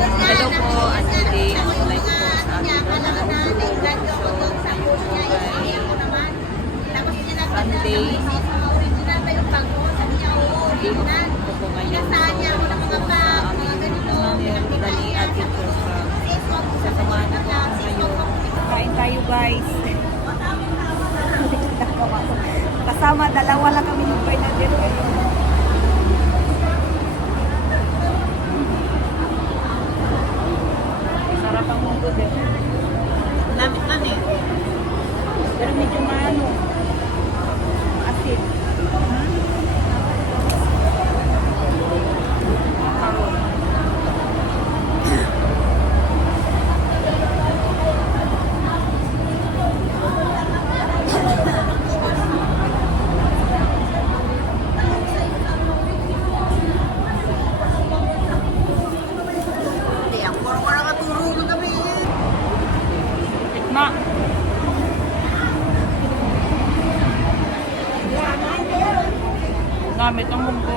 Hello po, ano day, ang like po sa ating mga so, ngayon po ay Sunday. Day off ko po ngayon. So, naman po sa aming dali at teacher sa samahan na po ako ngayon. Kain tayo guys. Kasama, dalawa lang kami ng Bernadette ngayon. Sarap ang munggo din. Lamit lang eh. Pero medyo maano. Asin. Ma. Gamit ang munggo.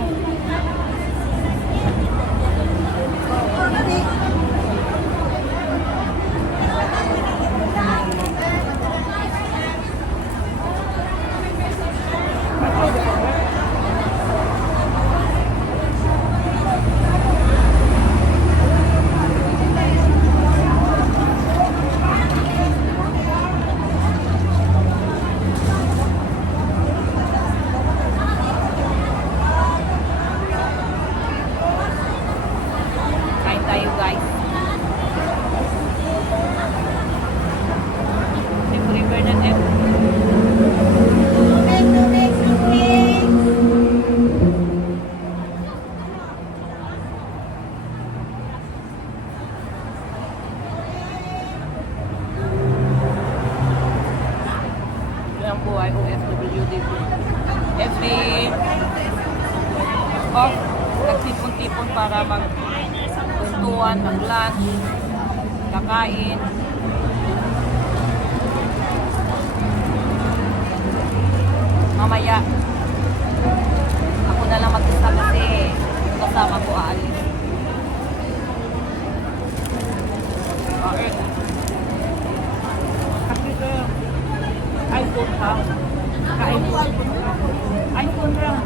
Kain tayo guys. Siyempre Bernadette. Yan po ay OFW dito. Every off, nagtipon-tipon para magtuntuan, mag-lunch, kakain. Mamaya, ako na lang mag-isa kasi yung kasama ko aalis. Bakit? Kasi ko, iPhone ka. Ka-iPhone. iPhone lang.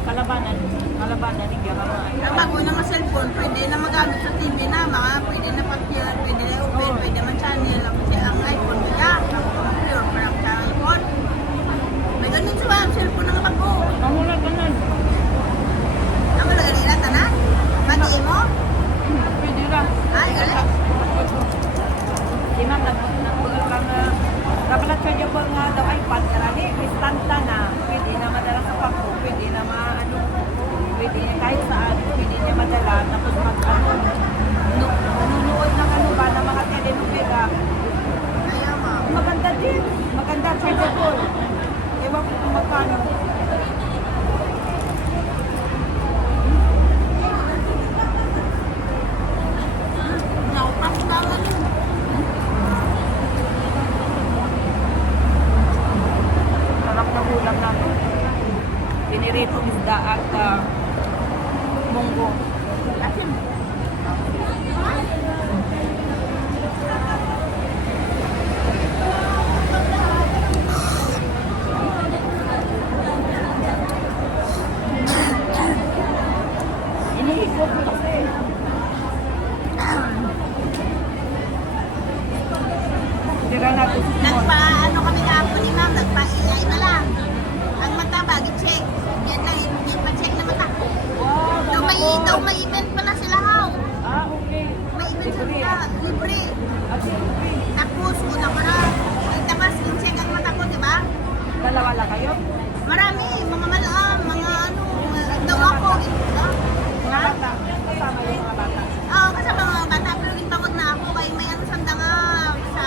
Kalabanan. Kalabanan. Hindi ka Ang bago naman cellphone, pwede na magamit sa TV na, pwede na pag-pure, pwede na open, pwede man channel. Kasi ang iPhone nila, ang pure, parang sa iPhone. May ganun siya, ang cellphone ng bago. Mamulat ka nun. Ang malaga nila, tanan? Matiin mo? Pwede lang. Ay, galit. Di ma'am, nagbugal ka nga. Dapat chargeable nga daw iPad karani. May stand na. Pwede na madala sa pako. Pwede na pwede niya kahit saan. Pwede niya madala. Tapos nunood ng ano ba na mga telenovela. Ayaw mo. Maganda din. Maganda chargeable. Ewan ko kung magkano. Naupas naman yun. Sarap na ulam namin. Piniritong isda at munggo. Asin. Iniikot ko kasi. Tira natin si Simon. Nagpa-ano kami kahapon ni ma'am, nagpa-AI na lang. Ang mata, bagay check. Yan lang, hindi pa-check na mata. Wow, Daw may event pala sila, haw. okay. May event sila, libre. At libre. Tapos, una ko na, nagtabas, in-check ang mata ko, di ba? Dalawa lang kayo? Marami, mga malaam, mga ano, daw ako. Mga bata. Kasama yung mga bata. Oo, kasi mga bata, pero gitawag na ako, kaya may ano sanda nga sa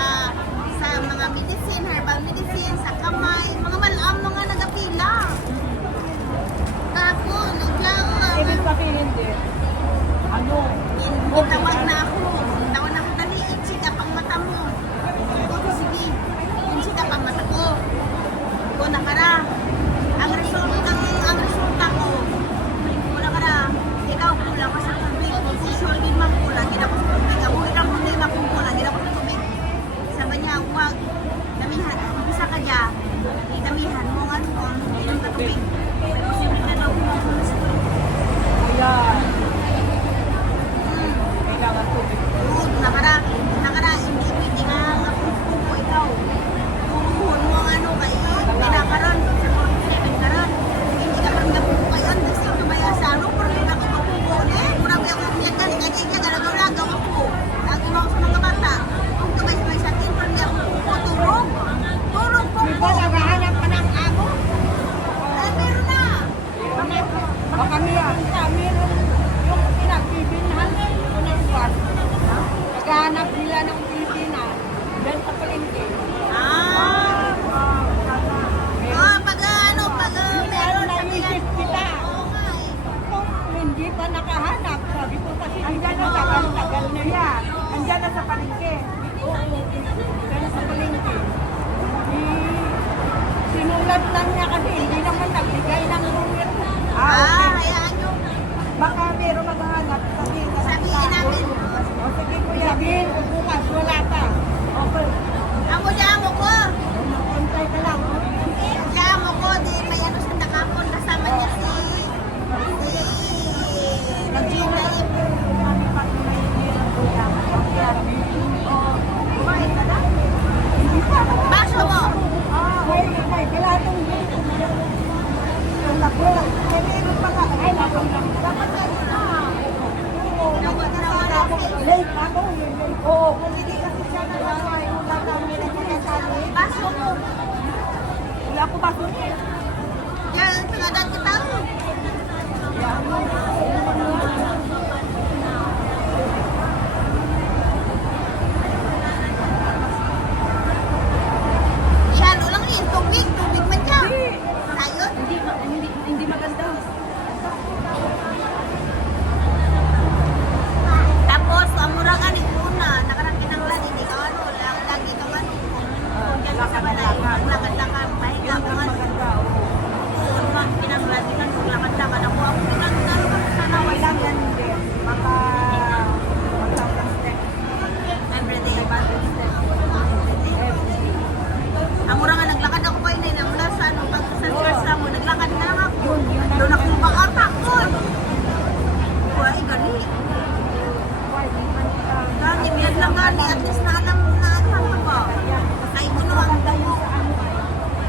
mga medicine, herbal medicine, sa kamay, mga malaam, mga nagapila. Tapos, Ibig sabihin din, ano? gitawag na ako. Tawag na ako, dali, i-check up ang mata mo. Sige, i-check up ang mata ko. Kung nakara, ang resulta ko, kung nakara, ikaw kulang ka sa tubig, confusion din mga alam lang niya kasi hindi naman nagbigay ng numero. Hayaan nyo. Baka meron maghanap. Sabihin ka Sabihin namin. O sige kuya. Sabihin ko bukas. Wala pa. Okay. Amo di amo ko. Kontay ka lang. Di amo ko, di may ano sa nakapon. Kasama niya si Regina. Kami pa tumayin ang kuya. Kumain ka na? Baso mo. Wait, kailangan itong lako. May meron pa ka. Ay, lako. Dapat na ito na. Dapat na wala ako. Late ako. Oo, kung hindi kasi siya nalaro ay wala namin na kinasali. Baso mo. Hindi ako baso niya. Yan, tingadaan kita. Siya, ano lang yun, tubig man siya. Ayun. Hindi maganda. Tapos, amurang aning una, nakarangin ng lani, di ka ano, lagi ka man. Diyan ka sa balay, maglakad-lakad, pahinga ka man. Maganda, oo. Kung man pinanglani ka, maglakad-lakad ako, ako pinagdalo ka sa naway Lang yan hindi. Maka... Magtapang step. Everyday, every step. Amurang nga, naglakad ako pa yun, mula sa ano, pag sa church na mo, naglakad na lang ako. Doon ako makakartak ko. Uy, gali. Gani, biyad lang gani, at least na alam na ano ba? Ay, kuno ang damo.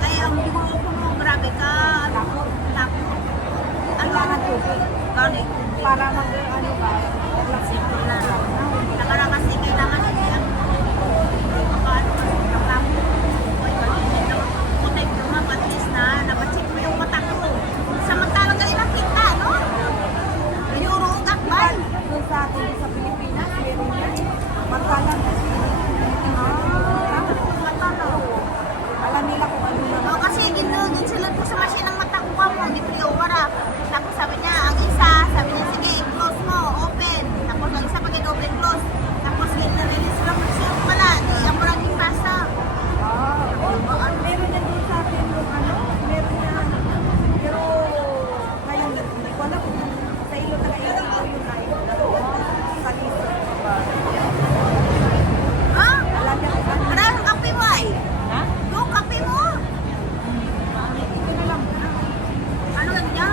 Ay, ang buo ko mo, grabe ka. Lako. Ano ang tubig? Gani. Para mag... Ano ba? Nakara kasi kailangan niya. Paano kasi ang lako? Uy, gali. Kutay ko nga, at least na, napacheck mo yung mata ko. Samantalang gali nakita, no? Inuurong akbay. Doon sa atin sa Pilipinas, meron yan. Magkalan kasi. Alam nila kung ano na. Oo, kasi ginugin sila po sa machine ng mata ko mo, hindi pre-over. Tapos sabi niya, ang isa, sabi niya, sige, close mo, open. Tapos ang isa pag open, close. Tapos ginarelease lang mo siya pala, di ang maraming pasa. Meron na doon sa atin yung ano, meron na. Pero ngayon, hindi ko alam kung sa ilo talaga yung ilo yun ay sa liso. Ha? Alam niya kung ano. Ano ang kape mo ay? Ha? Yung kape mo? Hindi na lang. Ano nga niya?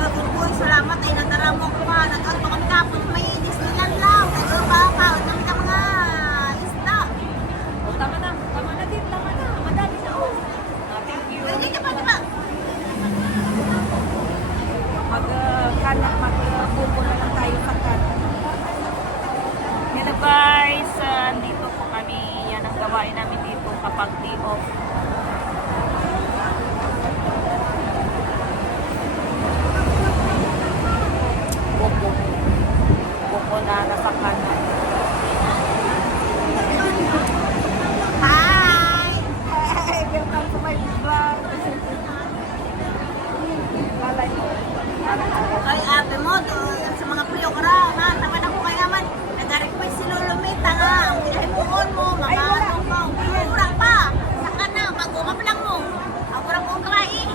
Good boy, salamat ay nadara mo ko ha. Nag-agto kami kapon, may Disneyland lang. Ay, baka, namin ang mga isda. O, tama na din, tama na. Madali na, oh. Thank you. Ay, di ba, di ba? Mag-pupo na lang tayo sa kanan. Hello guys, dito po kami. Yan ang gawain namin dito kapag day off. Buko na nasa kanan. Hi! Hey, welcome to my vlog. Lalay mo. Ay, ate mo, doon sa mga piyokra, ha? Naman ako kaya man, nag-request si Lolo Mita nga, ang pinahimuon mo, Ay, wala. ano mo, mura pa, saka na, mag-umap lang mo, ang mura kong klain.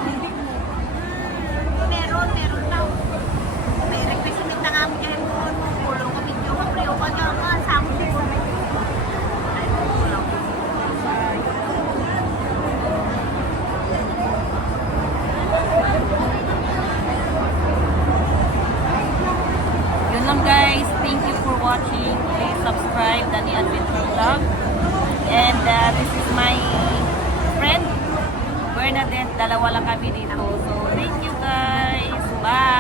Meron daw. May request si Mita nga, ang pinahimuon mo, kulong ka video ka, piyokra ka, samo mo. Ay, kulong. Yun lang guys. Thank you for watching. Please subscribe Dani Adventure Vlog. And this is my friend Bernadette. Dalawa lang kami dito. So thank you guys. Bye!